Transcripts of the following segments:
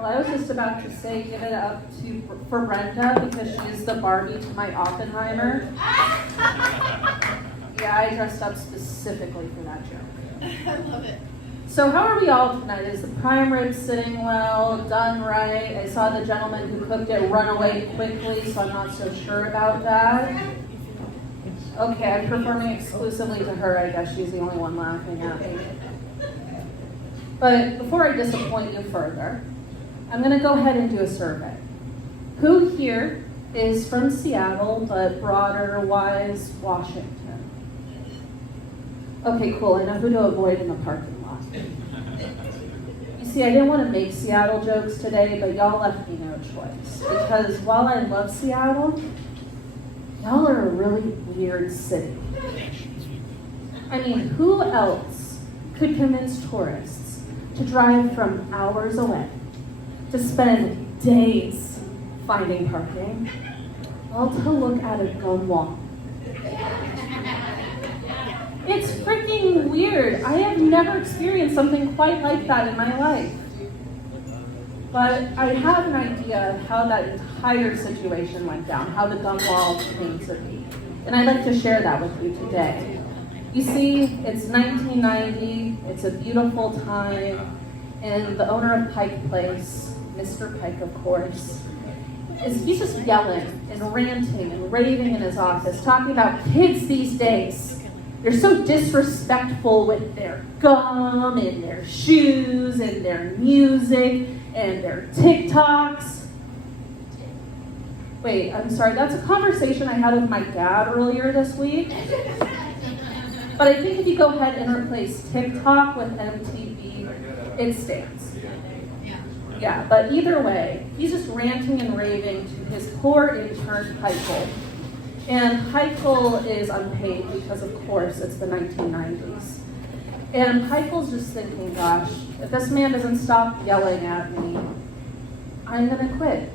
Well, I was just about to say give it up for Brenda because she's the Barbie to my Oppenheimer. Yeah, I dressed up specifically for that joke. I love it. So how are we all tonight? Is the prime rib sitting well, done right? I saw the gentleman who cooked it run away quickly, so I'm not so sure about that. Okay, I'm performing exclusively to her. I guess she's the only one laughing at me. But before I disappoint you further, I'm going to go ahead and do a survey. Who here is from Seattle, but broader-wise, Washington? Okay, cool. I know who to avoid in the parking lot. You see, I didn't want to make Seattle jokes today, but y'all left me no choice. Because while I love Seattle, y'all are a really weird city. I mean, who else could convince tourists to drive from hours away, to spend days finding parking, all to look at a gun wall? It's freaking weird. I have never experienced something quite like that in my life. But I have an idea of how that entire situation went down, how the gun wall came to be. And I'd like to share that with you today. You see, it's 1990, it's a beautiful time, and the owner of Pike Place, Mr. Pike of course, he's just yelling and ranting and raving in his office, talking about kids these days. They're so disrespectful with their gum and their shoes and their music and their TikToks. Wait, I'm sorry, that's a conversation I had with my dad earlier this week. But I think if you go ahead and replace TikTok with MTV, it stands. Yeah, but either way, he's just ranting and raving to his poor intern, Heichel. And Heichel is unpaid because, of course, it's the 1990s. And Heichel's just thinking, gosh, if this man doesn't stop yelling at me, I'm gonna quit.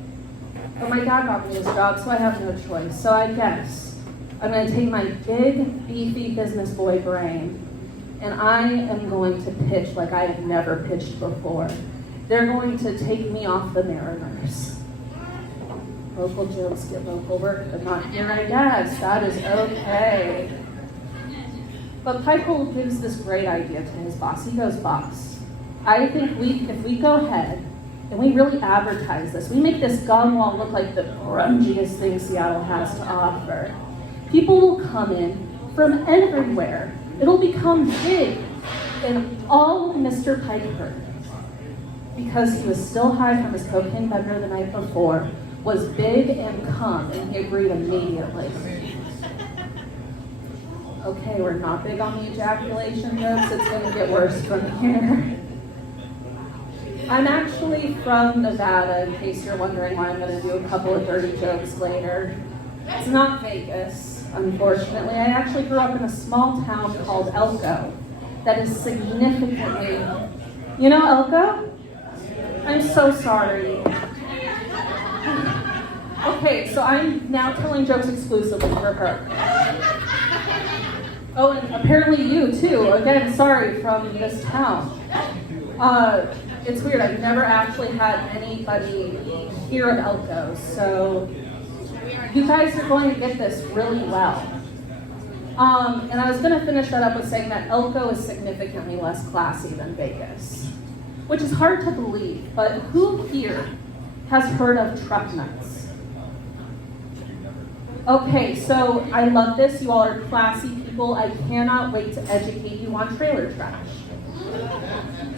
But my dad got me this job, so I have no choice. So I guess I'm gonna take my big, beefy business boy brain, and I am going to pitch like I have never pitched before. They're going to take me off the Mariners. Local jokes get local work, but not here, I guess. That is okay. But Heichel gives this great idea to his boss. He goes, boss, I think if we go ahead and we really advertise this, we make this gun wall look like the grungiest thing Seattle has to offer. People will come in from everywhere. It'll become big. And all Mr. Pike heard, because he was still high from his cocaine bender the night before, was big and cum, and he agreed immediately. Okay, we're not big on the ejaculation jokes. It's going to get worse from here. I'm actually from Nevada, in case you're wondering why I'm going to do a couple of dirty jokes later. It's not Vegas, unfortunately. I actually grew up in a small town called Elko that is significantly... You know Elko? I'm so sorry. Okay, so I'm now telling jokes exclusively for her. Oh, and apparently you too. Again, sorry, from this town. It's weird, I've never actually had anybody hear of Elko, so you guys are going to get this really well. And I was going to finish that up with saying that Elko is significantly less classy than Vegas, which is hard to believe, but who here has heard of truck nuts? Okay, so I love this. You all are classy people. I cannot wait to educate you on trailer trash.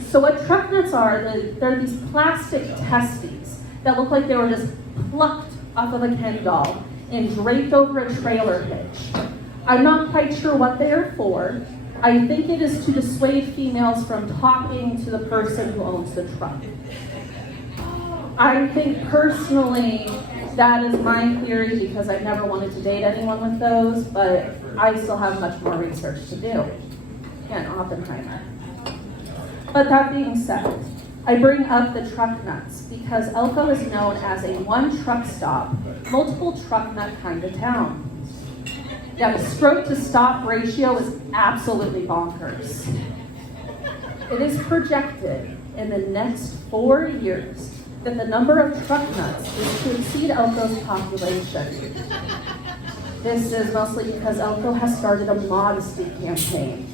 So what truck nuts are, they're these plastic testes that look like they were just plucked off of a Ken doll and draped over a trailer hitch. I'm not quite sure what they are for. I think it is to dissuade females from talking to the person who owns the truck. I think personally that is my theory because I've never wanted to date anyone with those, but I still have much more research to do. Again, Oppenheimer. But that being said, I bring up the truck nuts because Elko is known as a one truck stop, multiple truck nut kind of town. Yeah, the stroke to stop ratio is absolutely bonkers. It is projected in the next 4 years that the number of truck nuts is to exceed Elko's population. This is mostly because Elko has started a modesty campaign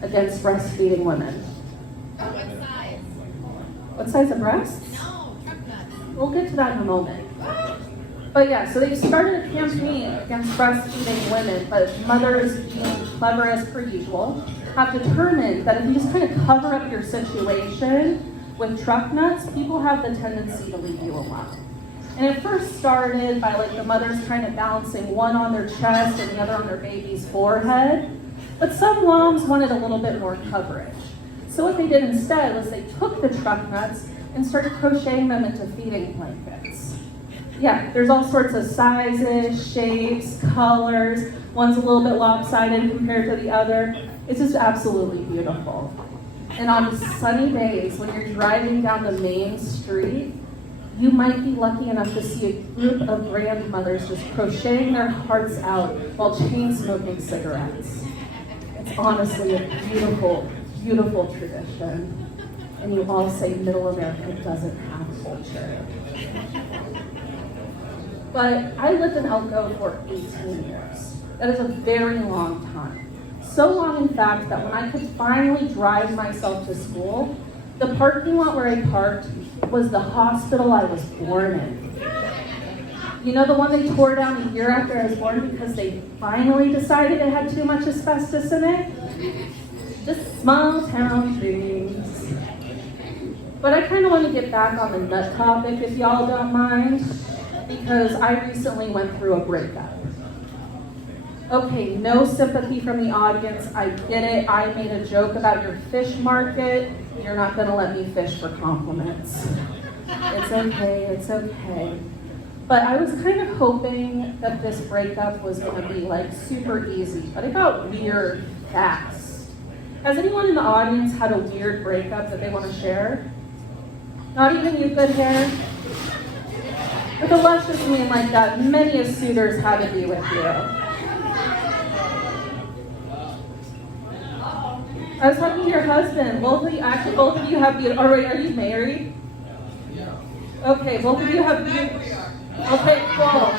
against breastfeeding women. What size? What size of breasts? No, truck nuts. We'll get to that in a moment. But yeah, so they started a campaign against breastfeeding women, but mothers, being clever as per usual, have determined that if you just kind of cover up your situation with truck nuts, people have the tendency to leave you alone. And it first started by like the mothers kind of balancing one on their chest and the other on their baby's forehead. But some moms wanted a little bit more coverage. So what they did instead was they took the truck nuts and started crocheting them into feeding blankets. Yeah, there's all sorts of sizes, shapes, colors. One's a little bit lopsided compared to the other. It's just absolutely beautiful. And on sunny days, when you're driving down the main street, you might be lucky enough to see a group of grandmothers just crocheting their hearts out while chain smoking cigarettes. It's honestly a beautiful, beautiful tradition. And you all say Middle America doesn't have culture. But I lived in Elko for 18 years. That is a very long time. So long, in fact, that when I could finally drive myself to school, the parking lot where I parked was the hospital I was born in. You know the one they tore down a year after I was born because they finally decided it had too much asbestos in it? Just small town dreams. But I kind of want to get back on the nut topic, if y'all don't mind, because I recently went through a breakup. Okay, no sympathy from the audience. I get it. I made a joke about your fish market. You're not going to let me fish for compliments. It's okay, it's okay. But I was kind of hoping that this breakup was going to be like super easy, but it got weird fast. Has anyone in the audience had a weird breakup that they want to share? Not even you, good hair? With a luscious name like that, many a suitors had to be with you. I was talking to your husband. Both of you have beautiful. Are you married? Okay, both of you have beautiful. Okay, cool.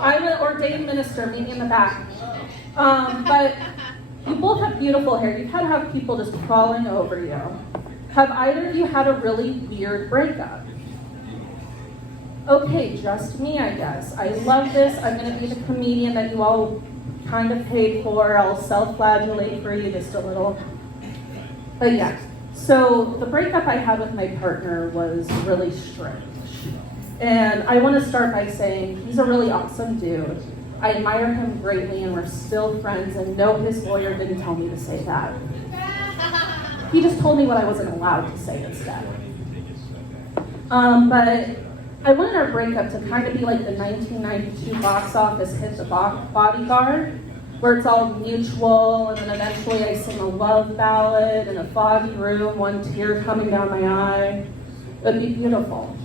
I'm an ordained minister, meet me in the back. But you both have beautiful hair. You've had to have people just crawling over you. Have either of you had a really weird breakup? Okay, just me, I guess. I love this. I'm going to be the comedian that you all kind of paid for. I'll self-flagellate for you just a little. But yeah, so the breakup I had with my partner was really strange. And I want to start by saying he's a really awesome dude. I admire him greatly and we're still friends, and no, his lawyer didn't tell me to say that. He just told me what I wasn't allowed to say instead. But I wanted our breakup to kind of be like the 1992 box office hit The Bodyguard, where it's all mutual, and then eventually I sing a love ballad in a foggy room, one tear coming down my eye. It would be beautiful.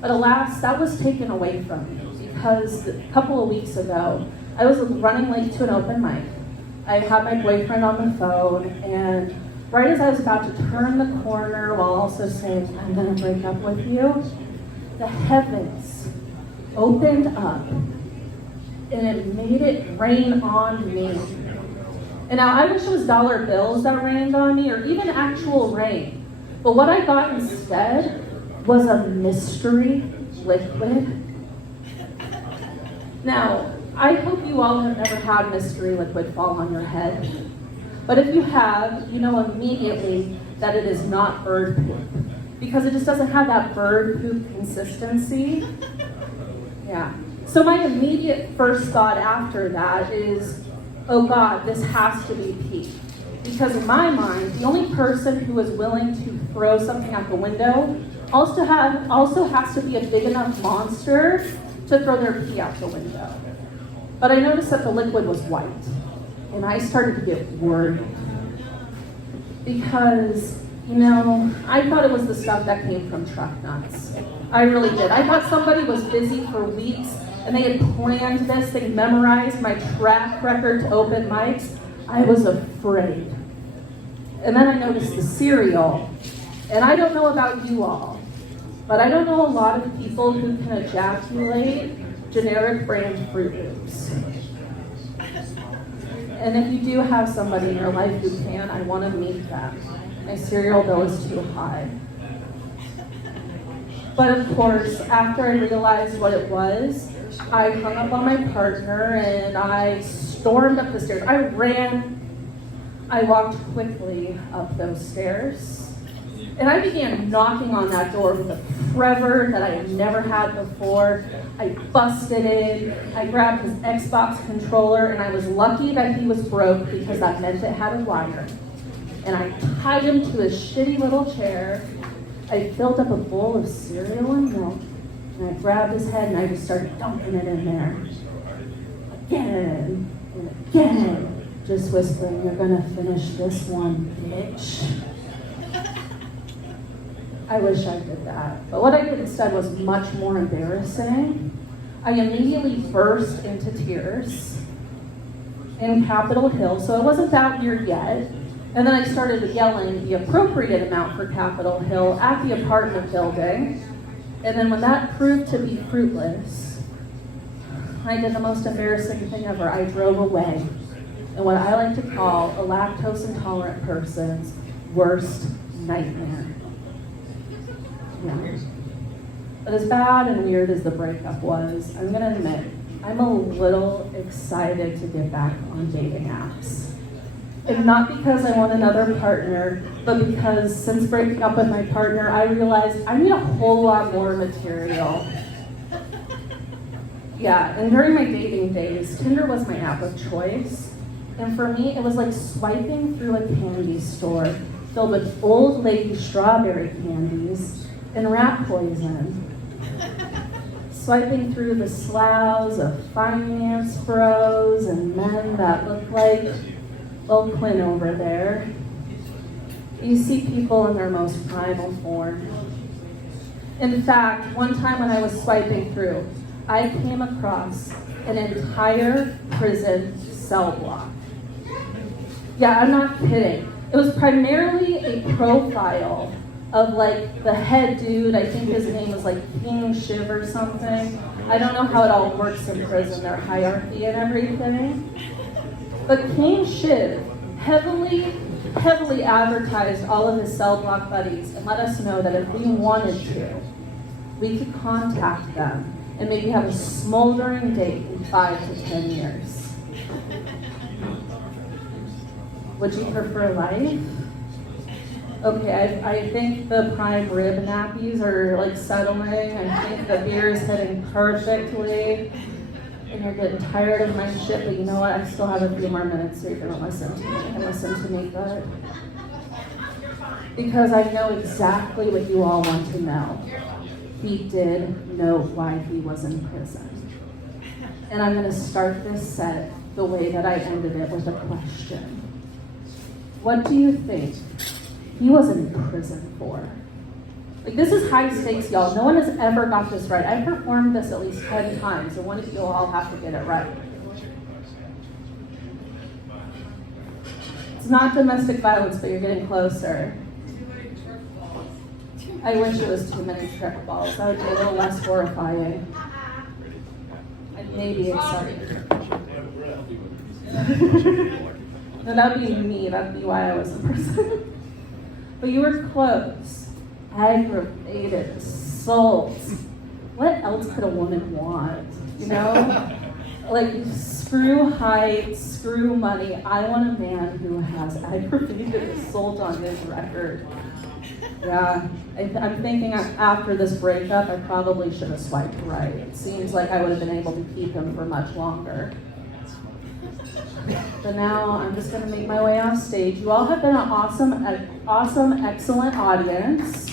But alas, that was taken away from me because a couple of weeks ago, I was running late to an open mic. I had my boyfriend on the phone, and right as I was about to turn the corner while also saying, I'm gonna break up with you, the heavens opened up and it made it rain on me. And now I wish it was dollar bills that rained on me or even actual rain. But what I got instead was a mystery liquid. Now, I hope you all have never had mystery liquid fall on your head. But if you have, you know immediately that it is not bird poop, because it just doesn't have that bird poop consistency. Yeah. So my immediate first thought after that is, oh God, this has to be pee. Because in my mind, the only person who is willing to throw something out the window also has to be a big enough monster to throw their pee out the window. But I noticed that the liquid was white, and I started to get worried. Because, you know, I thought it was the stuff that came from truck nuts. I really did. I thought somebody was busy for weeks and they had planned this. They memorized my track record to open mics. I was afraid. And then I noticed the cereal. And I don't know about you all, But I don't know a lot of people who can ejaculate generic brand Fruit Loops. And if you do have somebody in your life who can, I want to meet them. My cereal bill is too high. But of course, after I realized what it was, I hung up on my partner and I stormed up the stairs. I walked quickly up those stairs. And I began knocking on that door with a fervor that I had never had before. I busted in, I grabbed his Xbox controller, and I was lucky that he was broke because that meant it had a wire. And I tied him to a shitty little chair. I filled up a bowl of cereal and milk, and I grabbed his head and I just started dumping it in there. Again and again, just whispering, "You're gonna finish this one, bitch." I wish I did that. But what I did instead was much more embarrassing. I immediately burst into tears in Capitol Hill, so it wasn't that weird yet. And then I started yelling the appropriate amount for Capitol Hill at the apartment building. And then when that proved to be fruitless, I did the most embarrassing thing ever. I drove away in what I like to call a lactose intolerant person's worst nightmare. Yeah. But as bad and weird as the breakup was, I'm gonna admit, I'm a little excited to get back on dating apps. And not because I want another partner, but because since breaking up with my partner, I realized I need a whole lot more material. Yeah, and during my dating days, Tinder was my app of choice. And for me, it was like swiping through a candy store filled with old lady strawberry candies and rat poison. Swiping through the sloughs of finance bros and men that look like Lil Quinn over there. You see people in their most primal form. In fact, one time when I was swiping through, I came across an entire prison cell block. Yeah, I'm not kidding. It was primarily a profile of like the head dude. I think his name was like King Shiv or something. I don't know how it all works in prison, their hierarchy and everything. But King Shiv heavily advertised all of his cell block buddies and let us know that if we wanted to, we could contact them and maybe have a smoldering date in 5 to 10 years. Would you prefer life? Okay, I think the prime rib nappies are like settling. I think the beer is hitting perfectly. And you're getting tired of my shit, but you know what? I still have a few more minutes, so you're gonna listen to me and listen to me good. Because I know exactly what you all want to know. He did know why he was in prison. And I'm gonna start this set the way that I ended it with a question. What do you think he was in prison for? Like, this is high stakes, y'all. No one has ever got this right. I've performed this at least 10 times, and one of you all have to get it right. It's not domestic violence, but you're getting closer. I wish it was too many trick balls. That would be a little less horrifying. I'd maybe excited. No, that would be me. That would be why I was in prison. But you were close. Aggravated, assault. What else could a woman want? You know? Like, screw height, screw money. I want a man who has aggravated assault on his record. Yeah, I'm thinking after this breakup, I probably should have swiped right. It seems like I would have been able to keep him for much longer. But now I'm just gonna make my way off stage. You all have been an awesome, excellent audience.